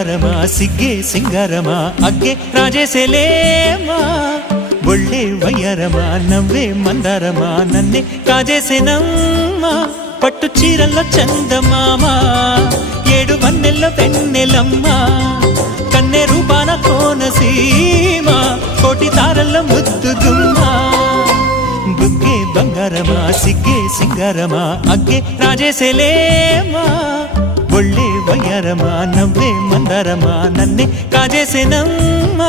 వయ్యారమా సిగ్గే సింగారమా అగ్గే రాజేసేలేమా ఒళ్ళే వయ్యారమా నవ్వే మందారమా నన్నే కాజేసేనమ్మా పట్టు చీరల్లో చందమామా ఏడు వన్నెల్లో వెన్నెలమ్మా కన్నె రూపాన కోనసీమా కోటి తారల్లో ముద్దుగుమ్మా బుగ్గే బంగారమా సిగ్గే సింగారమా అగ్గే రాజేసేలేమా ఒళ్ళే వయ్యారమా నవ్వే మందారమా నన్నే కాజేసేనమ్మా